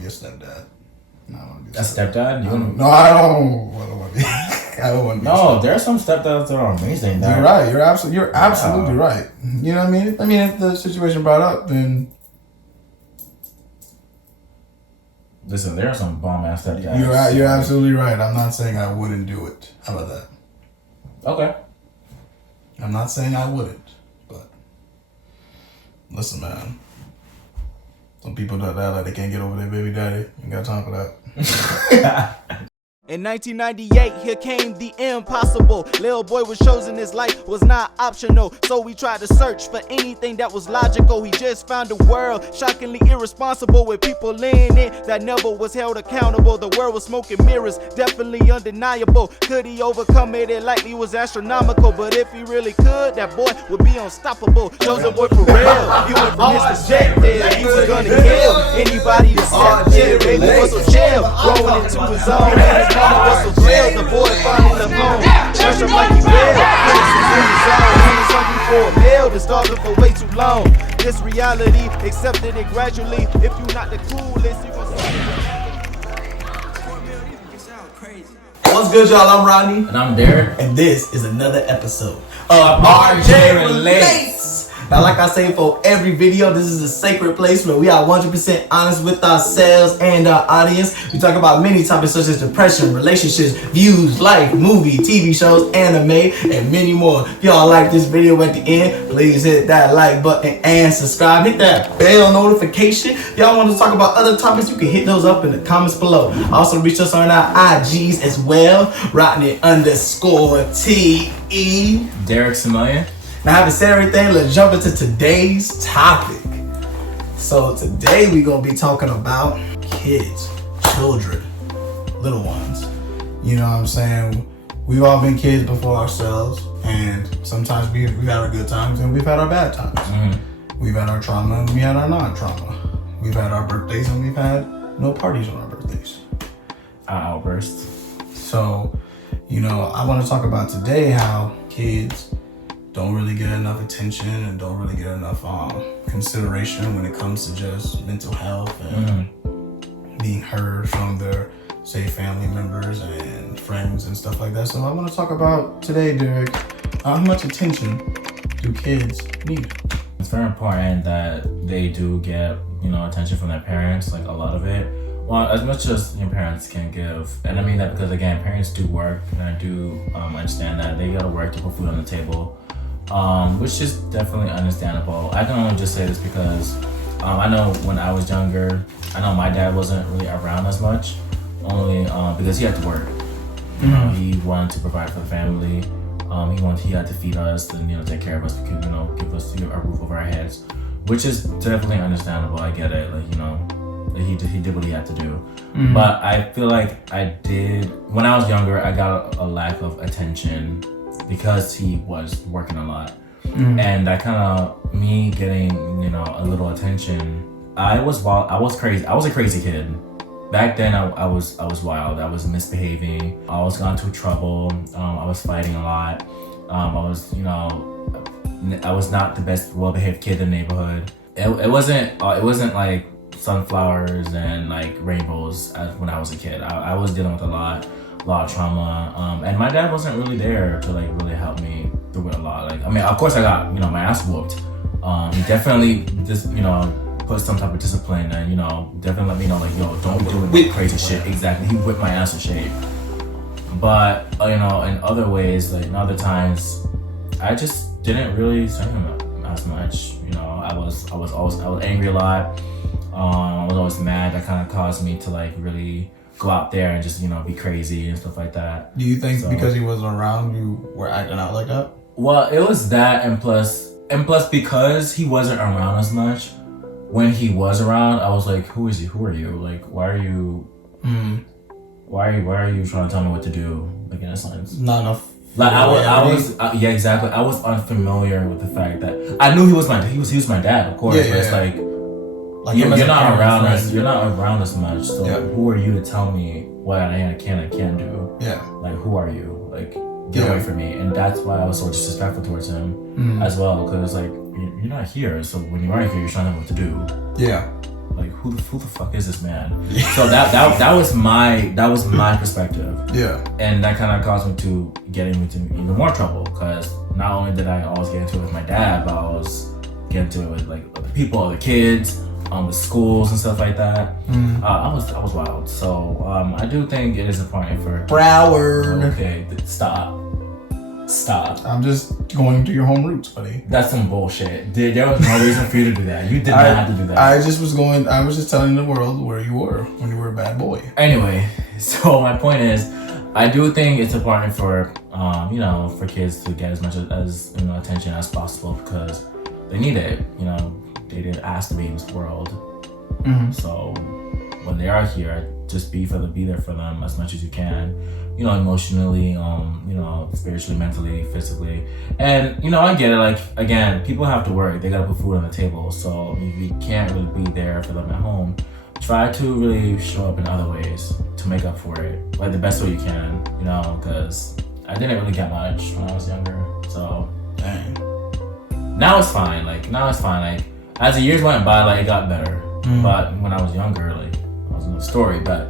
to be a stepdad. No, I want to be a stepdad. No, I don't want to be. I don't want to be. No, there are some stepdads that are amazing. You're right. You're absolutely right. You know what I mean? I mean, if the situation brought up, then listen, there are some bomb ass stepdads. You're absolutely right. I'm not saying I wouldn't do it. How about that? Okay. I'm not saying I wouldn't, but listen, man. Some people that like they can't get over their baby daddy. Ain't got time for that. In 1998, here came the impossible. Lil boy was chosen, his life was not optional. So we tried to search for anything that was logical. He just found a world shockingly irresponsible, with people in it that never was held accountable. The world was smoking mirrors, definitely undeniable. Could he overcome it? It likely was astronomical. But if he really could, that boy would be unstoppable. Chosen boy for real. He went from his perspective. He was gonna kill anybody deceptive. Baby was so chill, growing into his own. Was so thrilled, the boy finally left home. Fresh up like he will, Prince in his zone. He was hungry for a meal, been starving for way too long. This reality, accepted it gradually. If you not the coolest, you gon' What's good, y'all? I'm Rodney. And I'm Derek. And this is another episode of RJ Relates. Now, like I say for every video, this is a sacred place where we are 100% honest with ourselves and our audience. We talk about many topics such as depression, relationships, views, life, movie, TV shows, anime, and many more. If y'all like this video at the end, please hit that like button and subscribe. Hit that bell notification. If y'all want to talk about other topics, you can hit those up in the comments below. Also, reach us on our IGs as well. Rodney_TE. Derek Samoyan. Now, having said everything, let's jump into today's topic. So today we're going to be talking about kids, children, little ones. You know what I'm saying? We've all been kids before ourselves, and sometimes we've had our good times and we've had our bad times. Mm-hmm. We've had our trauma and we had our non-trauma. We've had our birthdays and we've had no parties on our birthdays. Outburst. So, you know, I want to talk about today how kids don't really get enough attention and don't really get enough consideration when it comes to just mental health and being heard from their, say, family members and friends and stuff like that. So I want to talk about today, Derek, how much attention do kids need? It's very important that they do get, attention from their parents, like a lot of it. Well, as much as your parents can give. And I mean that because, again, parents do work, and I do understand that they gotta work to put food on the table. Which is definitely understandable. I can only just say this because I know when I was younger, I know my dad wasn't really around as much, only because he had to work. You know, he wanted to provide for the family. He had to feed us and take care of us, give us a roof over our heads, which is definitely understandable. I get it, he did what he had to do. But I feel like when I was younger, I got a lack of attention because he was working a lot. And I me getting, a little attention, I was crazy. I was a crazy kid. Back then I was wild. I was misbehaving. I was got into trouble. I was fighting a lot. I was not the best well-behaved kid in the neighborhood. It wasn't like sunflowers and like rainbows when I was a kid. I was dealing with a lot of trauma, and my dad wasn't really there to really help me through it a lot. Of course I got my ass whooped. He definitely just put some type of discipline and definitely let me know don't do any crazy shit. Exactly, he whipped my ass in shape. But in other ways, in other times, I just didn't really say him as much. I was angry a lot. I was always mad. That kind of caused me to really go out there and just be crazy and stuff like that. Do you think because he wasn't around, you were acting out like that? Well, it was that, and plus because he wasn't around as much. When he was around, I was like, who is he? Who are you? Why are you? Why are you trying to tell me what to do? In a sense, not enough. Yeah, exactly. I was unfamiliar with the fact that I knew he was my dad, of course. Yeah, but it's you're not around us. You're not around us much. So who are you to tell me what I can and can't do? Yeah. Who are you? Get away from me. And that's why I was so disrespectful towards him as well. Because you're not here. So when you are here, you're trying to know what to do. Yeah. like who the fuck is this man? So that was my perspective. Yeah. And that kind of caused me to get into even more trouble, because not only did I always get into it with my dad, but I was getting into it with like other people, other kids, the schools and stuff like that. I was wild. So I do think it is important for Broward. Okay, stop. I'm just going to your home roots, buddy. That's some bullshit. There was no reason for you to do that. You did not have to do that. I was just telling the world where you were when you were a bad boy. Anyway, so my point is, I do think it's important for for kids to get as much as attention as possible, because they need it. They didn't ask to be in this world. So when they are here, just be there for them as much as you can. Emotionally, spiritually, mentally, physically. And, I get it. Like, again, people have to work. They got to put food on the table. So if you can't really be there for them at home, try to really show up in other ways to make up for it. Like, the best way you can, because I didn't really get much when I was younger. So, Dang. now it's fine. Like, as the years went by, like, it got better. But when I was younger, like, that was another story. But,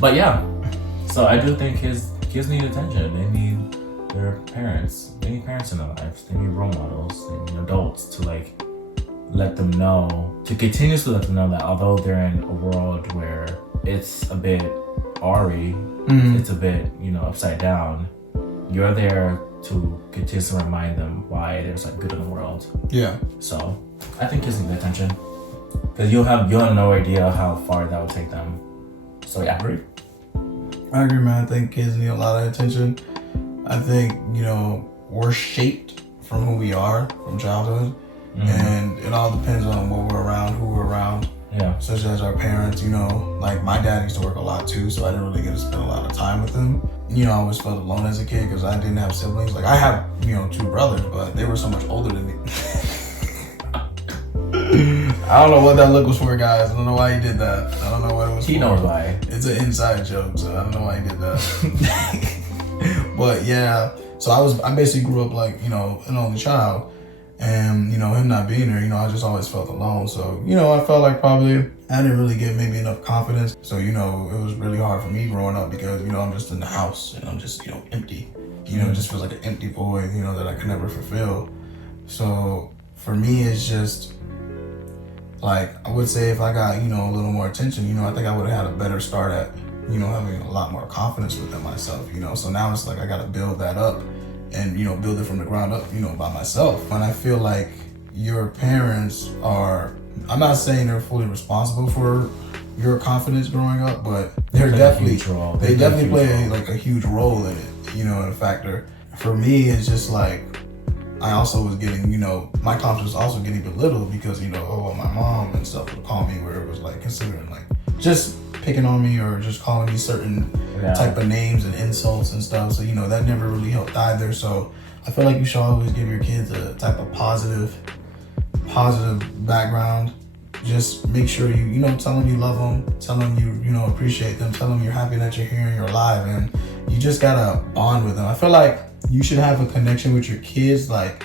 but yeah. So I do think kids need attention. They need their parents. They need parents in their lives. They need role models. They need adults to let them know, to continuously let them know that although they're in a world where it's a bit awry, it's a bit upside down, you're there to continuously remind them why there's good in the world. Yeah. So I think kids need attention, because you'll have no idea how far that will take them. So yeah. I agree, man. I think kids need a lot of attention. I think, we're shaped from who we are from childhood. And it all depends on what we're around, who we're around. Yeah. Such as our parents, like my dad used to work a lot too, so I didn't really get to spend a lot of time with him. I always felt alone as a kid because I didn't have siblings. Like I have, 2 brothers, but they were so much older than me. I don't know what that look was for, guys. I don't know why he did that. I don't know what it was for. He knows why. It's an inside joke, so I don't know why he did that. But yeah, so I basically grew up like, an only child. And, him not being there, I just always felt alone. So, I felt like probably I didn't really get maybe enough confidence. So, it was really hard for me growing up because, I'm just in the house and I'm just, empty. It just feels like an empty void, that I could never fulfill. So for me, it's just like, I would say if I got, a little more attention, I think I would have had a better start at, having a lot more confidence within myself, So now it's like I got to build that up and, build it from the ground up, by myself. And I feel like your parents are, I'm not saying they're fully responsible for your confidence growing up, but they definitely play like a huge role in it, a factor. For me, it's just like, I also was getting, my confidence was also getting belittled because, my mom and stuff would call me where it was like considering like just picking on me or just calling me certain type of names and insults and stuff. So, that never really helped either. So I feel like you should always give your kids a type of positive background. Just make sure you tell them you love them, tell them you appreciate them, tell them you're happy that you're here and you're alive, and you just gotta bond with them. I feel like you should have a connection with your kids, like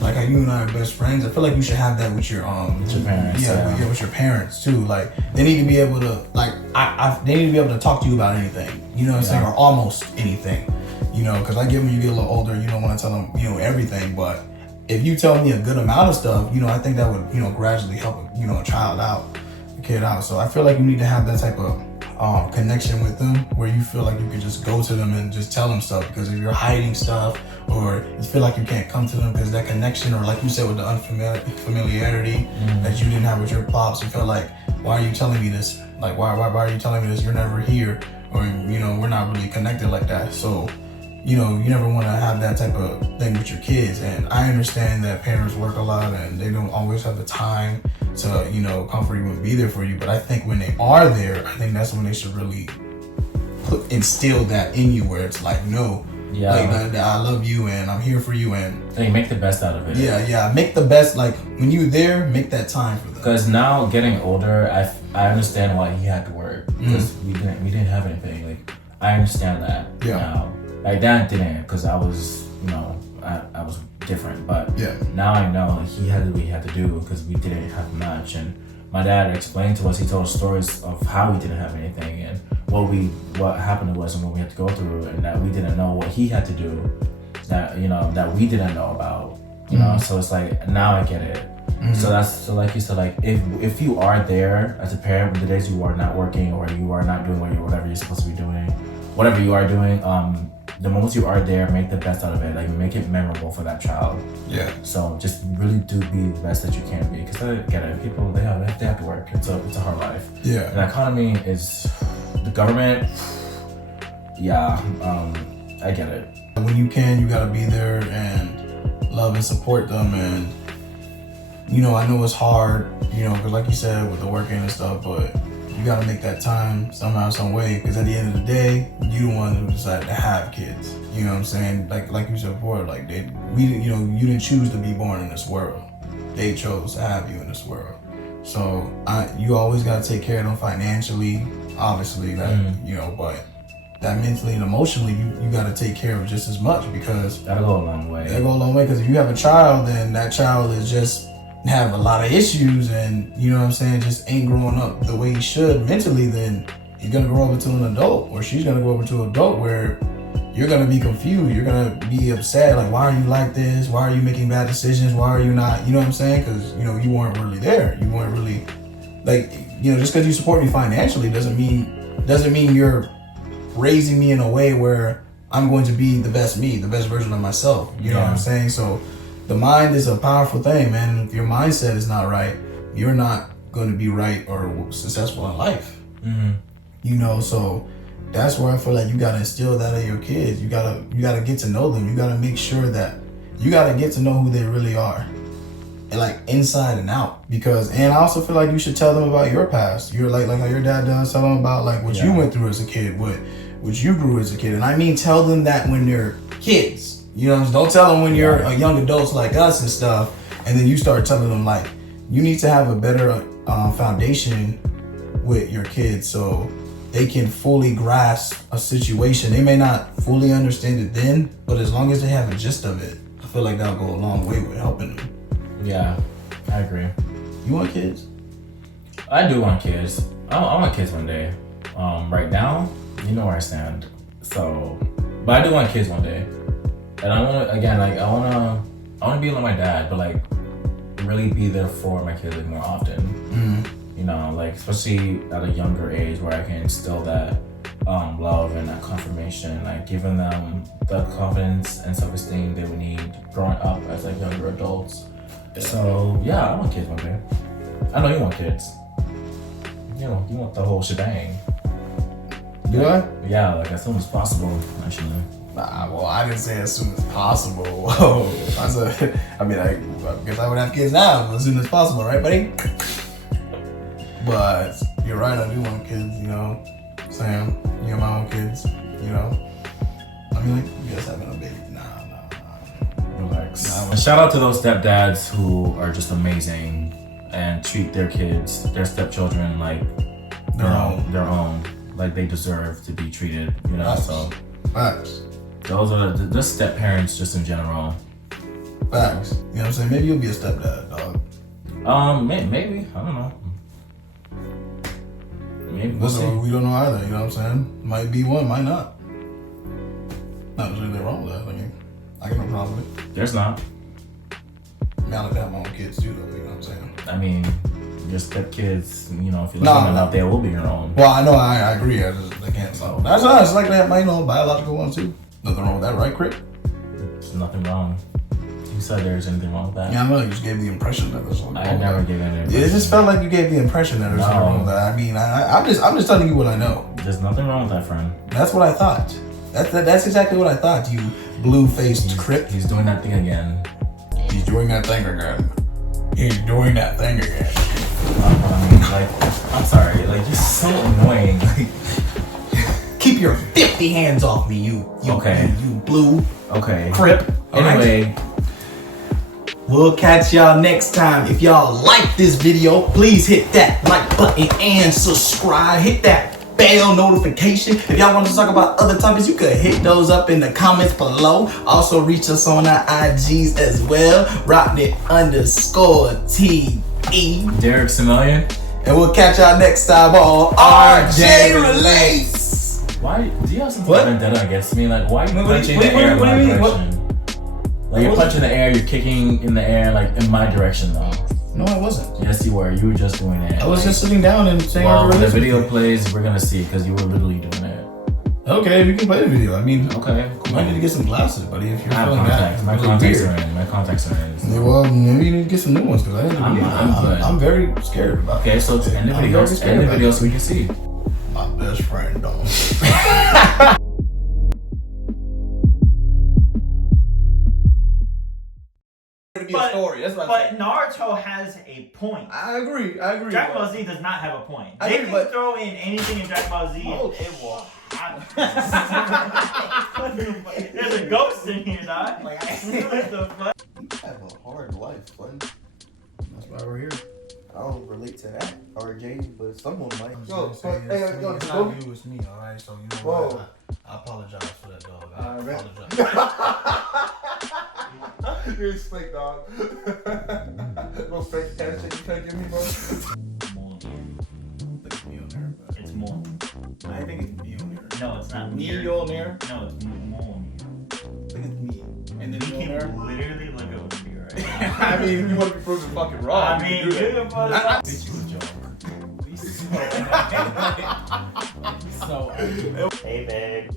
how you and I are best friends. I feel like you should have that with your parents. With your parents too. Like they need to be able to they need to be able to talk to you about anything. You know what I'm saying, or almost anything. Because I get when you get a little older, you don't want to tell them everything, but if you tell me a good amount of stuff, I think that would, gradually help, a kid out. So I feel like you need to have that type of connection with them where you feel like you can just go to them and just tell them stuff. Because if you're hiding stuff or you feel like you can't come to them because that connection, or like you said with the unfamiliarity that you didn't have with your pops, you feel like, why are you telling me this? Like, why are you telling me this? You're never here, or, we're not really connected like that. So, you never want to have that type of thing with your kids. And I understand that parents work a lot and they don't always have the time to, comfort you and be there for you. But I think when they are there, I think that's when they should really instill that in you, where it's like, no, I love you and I'm here for you, and they make the best out of it. Yeah, make the best. Like when you're there, make that time for them. Because now getting older, I understand why he had to work, because we didn't have anything. Like I understand that now. Like that didn't, because I was, I was different. But now I know he had what he had to do because we didn't have much, and my dad explained to us, he told us stories of how we didn't have anything and what happened to us and what we had to go through, and that we didn't know what he had to do, that that we didn't know about, so it's like, now I get it. So like you said, like if you are there as a parent, the days you are not working or you are not doing whatever you're supposed to be doing, whatever you are doing, the moments you are there, make the best out of it. Like, make it memorable for that child. Yeah. So just really do be the best that you can be, because I get it. People, they have to work. It's a hard life. Yeah. The economy is, the government. Yeah. I get it. When you can, you gotta be there and love and support them. And I know it's hard, because like you said, with the working and stuff, but you gotta make that time somehow, some way, because at the end of the day, you the one who decided to have kids. You know what I'm saying? Like you said before, like you didn't choose to be born in this world. They chose to have you in this world. So you always gotta take care of them financially, obviously, but that mentally and emotionally, you gotta take care of just as much, because that'll go a long way. That'll go a long way, because if you have a child, then that child is just have a lot of issues, and just ain't growing up the way he should mentally, then he's gonna grow up into an adult, or she's gonna grow up into an adult where you're gonna be confused, you're gonna be upset, like, why are you like this? Why are you making bad decisions? Why are you not, because you weren't really there. You weren't really, like, just because you support me financially doesn't mean you're raising me in a way where I'm going to be the best me, the best version of myself. You know what I'm saying? So the mind is a powerful thing, man. If your mindset is not right, you're not going to be right or successful in life. So that's where I feel like you got to instill that in your kids. You gotta get to know them. You got to make sure that you got to get to know who they really are, and like inside and out. And I also feel like you should tell them about your past. You're like how your dad does. Tell them about like what you went through as a kid, what you grew as a kid. And I mean, tell them that when they're kids. Don't tell them when you're a young adults like us and stuff, and then you start telling them, like, you need to have a better foundation with your kids so they can fully grasp a situation. They may not fully understand it then, but as long as they have a gist of it, I feel like that'll go a long way with helping them. Yeah, I agree. You want kids? I do want kids. I want kids one day. Right now, you know where I stand. So, but I do want kids one day. And I want to, again, like, I want to be like my dad, but like really be there for my kids like more often. Like, especially at a younger age where I can instill that love and that confirmation, like giving them the confidence and self-esteem they would need growing up as like younger adults. So yeah, I want kids one day. I know you want kids. You want the whole shebang. Do I? Yeah, like as soon as possible, actually. Well, I didn't say as soon as possible. I guess I would have kids now, as soon as possible, right, buddy? But you're right, I do want kids, Sam, my own kids, I mean, like, you guys having a baby. Nah. Relax. And shout out to those stepdads who are just amazing and treat their kids, their stepchildren, like their own, like they deserve to be treated, Facts. So. Facts. Those are the step parents just in general. Facts. You know what I'm saying? Maybe you'll be a stepdad, dog. Maybe. I don't know. Maybe we'll see. We don't know either, you know what I'm saying? Might be one, might not. Not there's anything wrong with that. I mean, I got no problem with it. There's not. I mean, I like to have my own kids too, though, you know what I'm saying? I mean, your stepkids, if you love them enough, they will be your own. Well, I know, I agree. I can't. So that's nice. It's like to have my biological ones too. Nothing wrong with that, right, Crick? There's nothing wrong. You said there's anything wrong with that? Yeah, I know. You just gave the impression that there's something wrong with that. I never gave any impression. It just felt like you gave the impression that there's something wrong with that. I mean, I'm just telling you what I know. There's nothing wrong with that, friend. That's what I thought. That's exactly what I thought, you blue-faced Crick. He's doing that thing again. He's doing that thing again. He's doing that thing again. I mean, like, I'm sorry. Like, you're so annoying. Like, Keep your 50 hands off me, you blue crip. Anyway, we'll catch y'all next time. If y'all like this video, please hit that like button and subscribe. Hit that bell notification. If y'all want to talk about other topics, you could hit those up in the comments below. Also reach us on our IGs as well. Rocknet_TE. Derek Semelian. And we'll catch y'all next time on RJ Relates. Why do you have some What? vendetta against me? Like, why are you What- punching what- the air in what do my you mean? direction? Like, you're punching the air, you're kicking in the air, like in my direction though. No, I wasn't. Yes, you were. You were just doing it. I was just sitting down and saying Well, when the RJ Relates. video plays, we're gonna see because you were literally doing it. Okay, we can play the video. I mean, Okay, you might need to get some glasses, buddy, if you're I have feeling contacts. that. My really contacts weird. are in. My contacts are in. Yeah, well, maybe you need to get some new ones because I'm good. I'm very scared about Okay, so end the I'm video. very scared End the about video it. so we can see. My best friend, don't. But, story. That's what but Naruto has a point. I agree. Dragon Ball Z does not have a point. I They agree, can but- throw in anything in Dragon Ball Z Oh, and it will happen. There's a ghost in here, dog. Like, what the fuck? You have a hard life, buddy. That's why we're here. I don't relate to that, RJ, but someone might. I'm just Yo, gonna say but, hey, it's yo, it's go- not you, it's me, alright? So, you know Whoa. what? I apologize for that, dog. I Alright. apologize. You're slick, dog. No fake handshake you can't give me, bro. Moon. It's me on there, but It's Moon. I think it's me on there. No, it's not Me, weird. you on there? No, it's Moon. I think it's me. And then You you on can there? literally look up with me right now. I mean, you want to be proven fucking wrong. I mean, you can put it up. Bitch, you a joke. So Hey, babe.